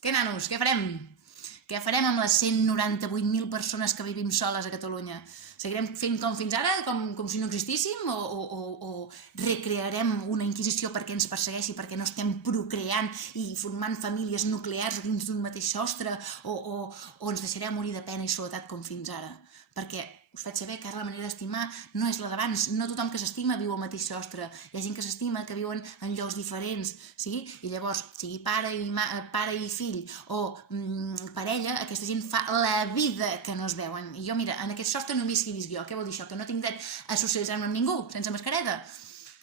Què, nanos, què farem? Què farem amb les 198.000 persones que vivim soles a Catalunya? Seguirem fent com fins ara, com si no existíssim? O recrearem una inquisició perquè ens persegueixi, perquè no estem procreant i formant famílies nuclears dins d'un mateix sostre? O ens deixarem morir de pena i soledat com fins ara? Perquè us faig saber que ara la manera d'estimar no és la d'abans. No tothom que s'estima viu al mateix sostre. Hi ha gent que s'estima que viuen en llocs diferents, sí? I llavors, sigui pare i fill o parella, aquesta gent fa la vida que no es veuen. I jo, mira, en aquest sostre només hi visc jo. Què vol dir això? Que no tinc dret a socialitzar-me amb ningú, sense mascareta?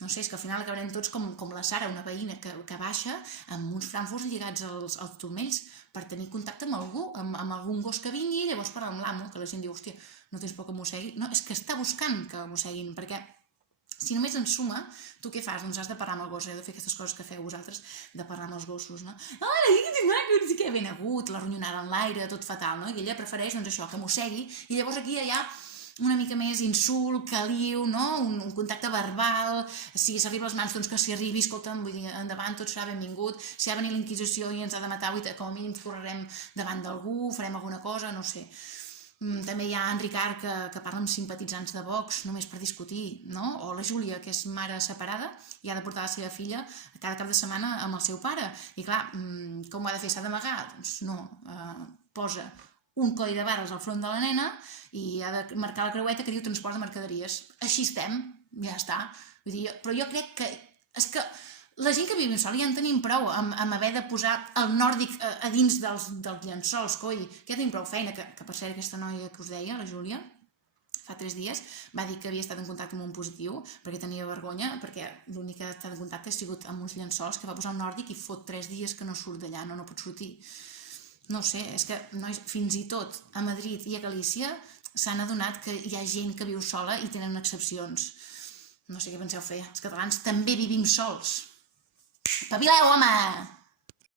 No sé, és que al final acabarem tots com la Sara, una veïna que baixa amb uns frankfurts lligats als turmells per tenir contacte amb algú, amb algun gos que vingui i llavors parlar amb l'amo, que la gent diu, hòstia, no tens por que mossegui? No, és que està buscant que mosseguin, perquè si només en suma, tu què fas? Doncs has de parlar amb el gos, de fer aquestes coses que feu vosaltres, de parlar amb els gossos, no? Hola, que maco, no sé què, ben agut, la ronyonada en l'aire, tot fatal, no? I ella prefereix, doncs això, que mossegui, i llavors aquí hi ha una mica més insult, caliu, no? Un contacte verbal, si s'arriba a les mans, doncs que s'hi arribi, escolta'm, vull dir, endavant, tot serà benvingut, si ha de venir la Inquisició i ens ha de matar, com a mínim correrem davant d'algú, farem alguna cosa, no sé. També hi ha en Ricard que parla amb simpatitzants de Vox només per discutir, no? O la Júlia, que és mare separada i ha de portar la seva filla cada cap de setmana amb el seu pare. I clar, com ho ha de fer? S'ha d'amagar? Doncs no, posa un codi de barres al front de la nena i ha de marcar la creueta que diu transport de mercaderies. Així estem, ja està. Vull dir, però jo crec que és que la gent que vivim sol ja en tenim prou amb haver de posar el nòrdic a dins dels llençols, coi, que ja tenim prou feina, que per cert aquesta noia que us deia, la Júlia, fa 3 dies, va dir que havia estat en contacte amb un positiu perquè tenia vergonya, perquè l'únic que ha estat en contacte ha sigut amb uns llençols que va posar un nòrdic i fot 3 dies que no surt d'allà, no pot sortir. No sé, és que nois, fins i tot a Madrid i a Galícia s'han adonat que hi ha gent que viu sola i tenen excepcions. No sé què penseu fer, els catalans també vivim sols. Espavileu, home!